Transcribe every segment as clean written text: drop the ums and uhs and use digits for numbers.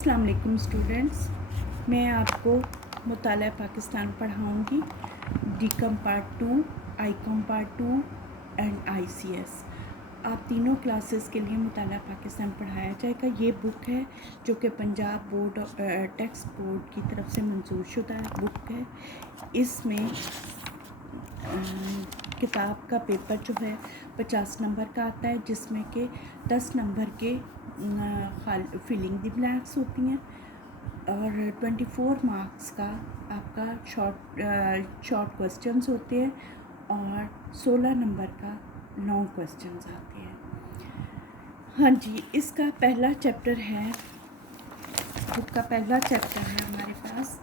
السلام علیکم اسٹوڈنٹس، میں آپ کو مطالعہ پاکستان پڑھاؤں گی، D com part 2، I com part 2 and I C S. آپ تینوں کلاسز کے لیے مطالعہ پاکستان پڑھایا جائے گا۔ یہ بک ہے جو کہ پنجاب بورڈ ٹیکسٹ بورڈ کی طرف سے منظور شدہ بک ہے۔ اس میں کتاب کا پیپر جو ہے 50 نمبر کا آتا ہے، جس میں کہ 10 نمبر کے فلنگ دی بلینکس ہوتی ہیں اور 24 مارکس کا آپ کا شارٹ کوسچنز ہوتے ہیں اور 16 نمبر کا لانگ کوسچنز آتے ہیں۔ ہاں جی، اس کا پہلا چیپٹر ہے، بک کا پہلا چیپٹر ہے ہمارے پاس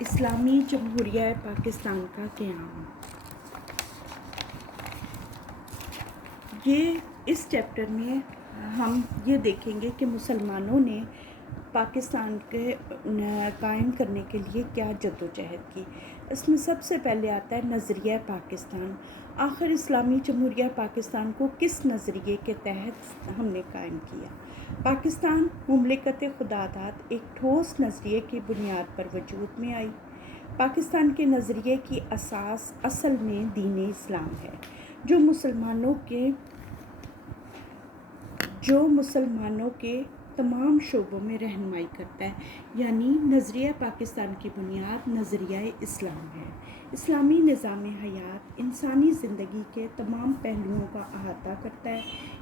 اسلامی جمہوریہ پاکستان کا قیام۔ اس چیپٹر میں ہم یہ دیکھیں گے کہ مسلمانوں نے پاکستان کے قائم کرنے کے لیے کیا جدوجہد کی۔ اس میں سب سے پہلے آتا ہے نظریہ پاکستان۔ آخر اسلامی جمہوریہ پاکستان کو کس نظریے کے تحت ہم نے قائم کیا؟ پاکستان مملکت خداداد ایک ٹھوس نظریے کی بنیاد پر وجود میں آئی۔ پاکستان کے نظریے کی اساس اصل میں دین اسلام ہے، جو مسلمانوں کے تمام شعبوں میں رہنمائی کرتا ہے، یعنی نظریہ پاکستان کی بنیاد نظریہ اسلام ہے۔ اسلامی نظام حیات انسانی زندگی کے تمام پہلوؤں کا احاطہ کرتا ہے۔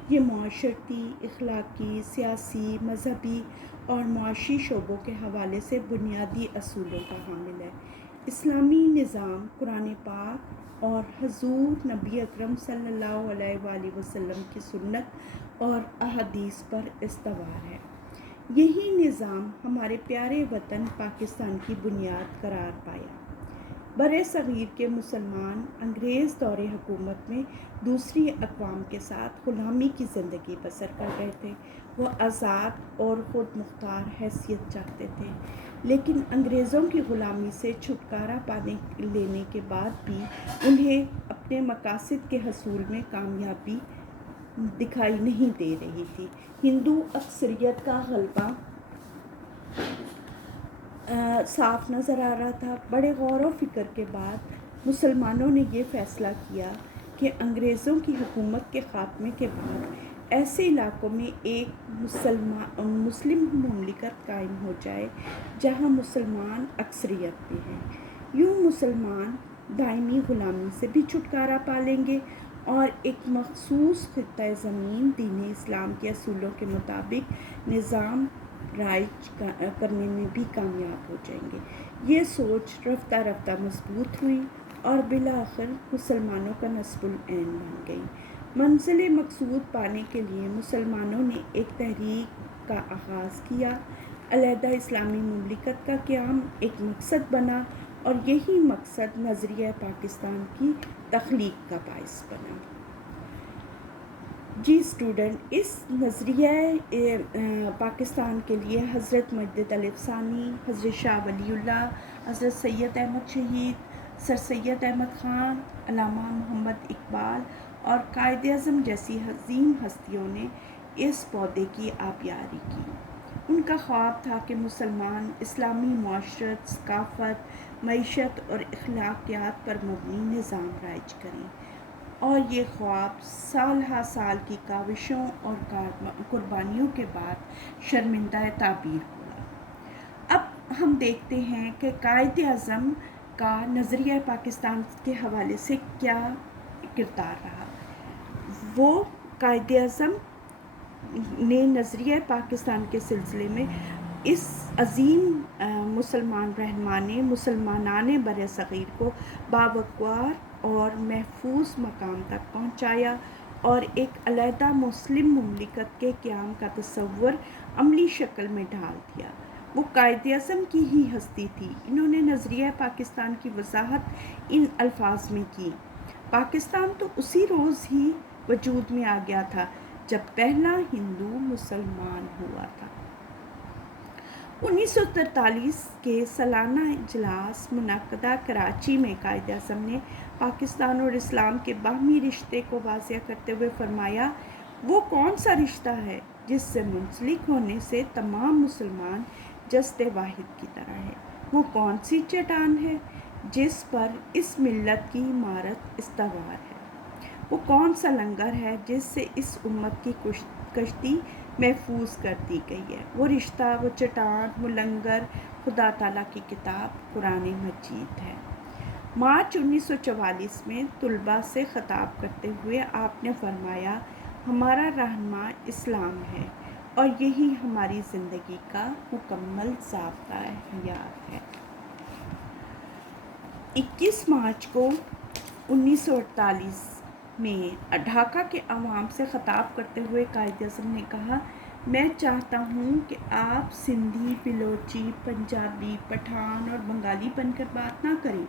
یہ معاشرتی، اخلاقی، سیاسی، مذہبی اور معاشی شعبوں کے حوالے سے بنیادی اصولوں کا حامل ہے۔ اسلامی نظام قرآن پاک اور حضور نبی اکرم صلی اللہ علیہ وآلہ وسلم کی سنت اور احادیث پر استوار ہے۔ یہی نظام ہمارے پیارے وطن پاکستان کی بنیاد قرار پایا۔ برِ صغیر کے مسلمان انگریز دور حکومت میں دوسری اقوام کے ساتھ غلامی کی زندگی بسر کر رہے تھے۔ وہ آزاد اور خود مختار حیثیت چاہتے تھے، لیکن انگریزوں کی غلامی سے چھٹکارا لینے کے بعد بھی انہیں اپنے مقاصد کے حصول میں کامیابی دکھائی نہیں دے رہی تھی۔ ہندو اکثریت کا غلبہ صاف نظر آ رہا تھا۔ بڑے غور و فکر کے بعد مسلمانوں نے یہ فیصلہ کیا کہ انگریزوں کی حکومت کے خاتمے کے بعد ایسے علاقوں میں ایک مسلم مملکت قائم ہو جائے جہاں مسلمان اکثریت میں ہیں۔ یوں مسلمان دائمی غلامی سے بھی چھٹکارا پا لیں گے اور ایک مخصوص خطۂ زمین دین اسلام کے اصولوں کے مطابق نظام رائج کرنے میں بھی کامیاب ہو جائیں گے۔ یہ سوچ رفتہ رفتہ مضبوط ہوئی اور بالآخر مسلمانوں کا نصب العین بن گئی۔ منزل مقصود پانے کے لیے مسلمانوں نے ایک تحریک کا آغاز کیا۔ علیحدہ اسلامی مملکت کا قیام ایک مقصد بنا اور یہی مقصد نظریہ پاکستان کی تخلیق کا باعث بنا۔ جی اسٹوڈنٹ، اس نظریہ پاکستان کے لیے حضرت مجدد الف ثانی، حضرت شاہ ولی اللہ، حضرت سید احمد شہید، سر سید احمد خان، علامہ محمد اقبال اور قائد اعظم جیسی عظیم ہستیوں نے اس پودے کی آبیاری کی۔ ان کا خواب تھا کہ مسلمان اسلامی معاشرت، ثقافت، معیشت اور اخلاقیات پر مبنی نظام رائج کریں، اور یہ خواب سال ہا سال کی کاوشوں اور قربانیوں کے بعد شرمندہ تعبیر ہوا۔ اب ہم دیکھتے ہیں کہ قائد اعظم کا نظریہ پاکستان کے حوالے سے کیا کردار رہا۔ وہ قائد اعظم نے نظریہ پاکستان کے سلسلے میں اس عظیم مسلمان رہنما نے مسلمانان برِ صغیر کو باوقار اور محفوظ مقام تک پہنچایا اور ایک علیحدہ مسلم مملکت کے قیام کا تصور عملی شکل میں ڈھال دیا۔ وہ قائد اعظم کی ہی ہستی تھی۔ انہوں نے نظریہ پاکستان کی وضاحت ان الفاظ میں کی: پاکستان تو اسی روز ہی وجود میں آ گیا تھا جب پہلا ہندو مسلمان ہوا تھا۔ 1943 کے سالانہ اجلاس منعقدہ کراچی میں قائد اعظم نے پاکستان اور اسلام کے باہمی رشتے کو واضح کرتے ہوئے فرمایا، وہ کون سا رشتہ ہے جس سے منسلک ہونے سے تمام مسلمان جسد واحد کی طرح ہے۔ وہ کون سی چٹان ہے جس پر اس ملت کی عمارت استوار ہے؟ وہ کون سا لنگر ہے جس سے اس امت کی کشتی محفوظ کر دی گئی ہے؟ وہ رشتہ، وہ چٹان، وہ لنگر خدا تعالیٰ کی کتاب قرآن مجید ہے۔ مارچ 1944 میں طلباء سے خطاب کرتے ہوئے آپ نے فرمایا، ہمارا رہنما اسلام ہے اور یہی ہماری زندگی کا مکمل ضابطۂ حیات ہے۔ 21 مارچ کو 1948 میں ڈھاکہ کے عوام سے خطاب کرتے ہوئے قائد اعظم نے کہا، میں چاہتا ہوں کہ آپ سندھی، بلوچی، پنجابی، پٹھان اور بنگالی بن کر بات نہ کریں۔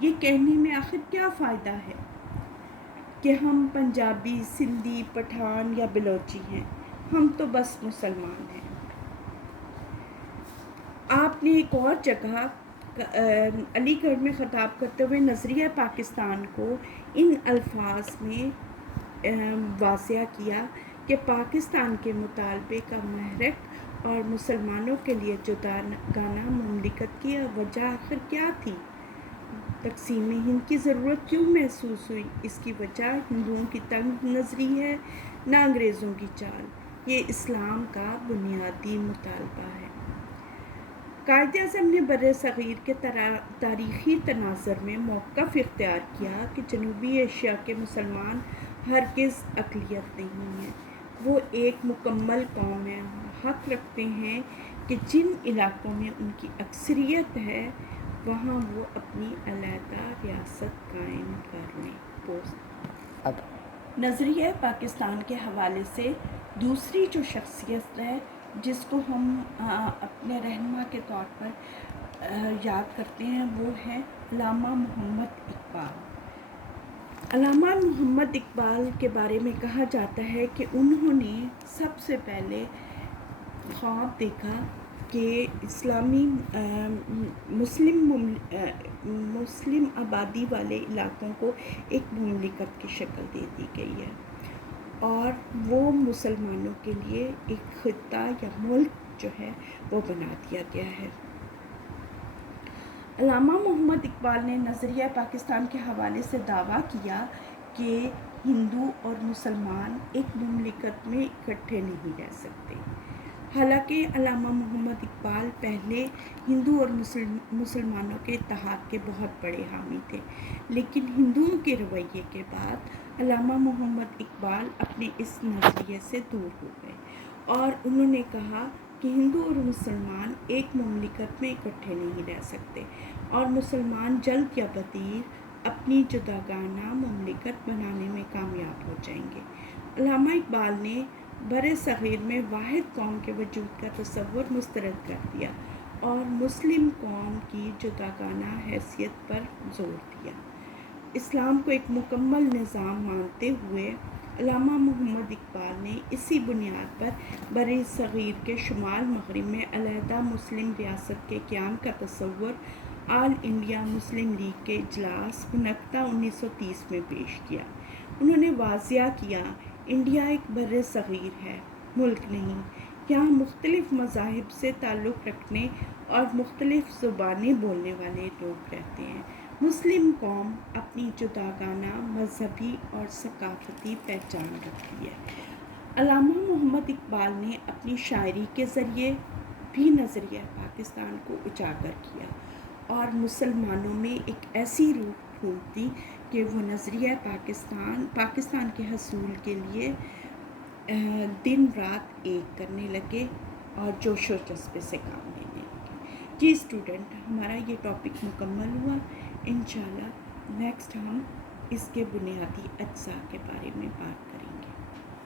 یہ کہنے میں آخر کیا فائدہ ہے کہ ہم پنجابی، سندھی، پٹھان یا بلوچی ہیں؟ ہم تو بس مسلمان ہیں۔ آپ نے ایک اور جگہ علی گڑھ میں خطاب کرتے ہوئے نظریہ پاکستان کو ان الفاظ میں واضح کیا کہ پاکستان کے مطالبے کا محرک اور مسلمانوں کے لیے جداگانہ مملکت کی وجہ آخر کیا تھی؟ تقسیم ہند کی ضرورت کیوں محسوس ہوئی؟ اس کی وجہ ہندوؤں کی تنگ نظری ہے، نہ انگریزوں کی چال۔ یہ اسلام کا بنیادی مطالبہ ہے۔ قائد اعظم نے بر صغیر کے تاریخی تناظر میں موقف اختیار کیا کہ جنوبی ایشیا کے مسلمان ہرگز اقلیت نہیں ہیں، وہ ایک مکمل قوم ہیں، حق رکھتے ہیں کہ جن علاقوں میں ان کی اکثریت ہے وہاں وہ اپنی علیحدہ ریاست قائم کر لیں۔ نظریہ پاکستان کے حوالے سے دوسری جو شخصیت ہے جس کو ہم اپنے رہنما کے طور پر یاد کرتے ہیں وہ ہے علامہ محمد اقبال۔ علامہ محمد اقبال کے بارے میں کہا جاتا ہے کہ انہوں نے سب سے پہلے خواب دیکھا کہ اسلامی مسلم آبادی والے علاقوں کو ایک مملکت کی شکل دے دی گئی ہے اور وہ مسلمانوں کے لیے ایک خطہ یا ملک جو ہے وہ بنا دیا گیا ہے۔ علامہ محمد اقبال نے نظریہ پاکستان کے حوالے سے دعویٰ کیا کہ ہندو اور مسلمان ایک مملکت میں اکٹھے نہیں رہ سکتے۔ حالانکہ علامہ محمد اقبال پہلے ہندو اور مسلمانوں کے اتحاد کے بہت بڑے حامی تھے، لیکن ہندوؤں کے رویے کے بعد علامہ محمد اقبال اپنے اس نظریے سے دور ہو گئے اور انہوں نے کہا کہ ہندو اور مسلمان ایک مملکت میں اکٹھے نہیں رہ سکتے اور مسلمان جلد یا بدیر اپنی جداگانہ مملکت بنانے میں کامیاب ہو جائیں گے۔ علامہ اقبال نے بر صغیر میں واحد قوم کے وجود کا تصور مسترد کر دیا اور مسلم قوم کی جداگانہ حیثیت پر زور دیا۔ اسلام کو ایک مکمل نظام مانتے ہوئے علامہ محمد اقبال نے اسی بنیاد پر بر صغیر کے شمال مغرب میں علیحدہ مسلم ریاست کے قیام کا تصور آل انڈیا مسلم لیگ کے اجلاس منعقدہ 1930 میں پیش کیا۔ انہوں نے واضح کیا، انڈیا ایک بر صغیر ہے، ملک نہیں۔ یہاں مختلف مذاہب سے تعلق رکھنے اور مختلف زبانیں بولنے والے لوگ رہتے ہیں۔ مسلم قوم اپنی جداگانہ مذہبی اور ثقافتی پہچان رکھتی ہے۔ علامہ محمد اقبال نے اپنی شاعری کے ذریعے بھی نظریہ پاکستان کو اجاگر کیا اور مسلمانوں میں ایک ایسی روح پھونک دی کہ وہ نظریہ پاکستان کے حصول کے لیے دن رات ایک کرنے لگے اور جوش و جذبے سے کام لینے لگے۔ جی اسٹوڈنٹ، ہمارا یہ ٹاپک مکمل ہوا۔ انشاءاللہ نیکسٹ ہم اس کے بنیادی اجزاء کے بارے میں بات کریں گے۔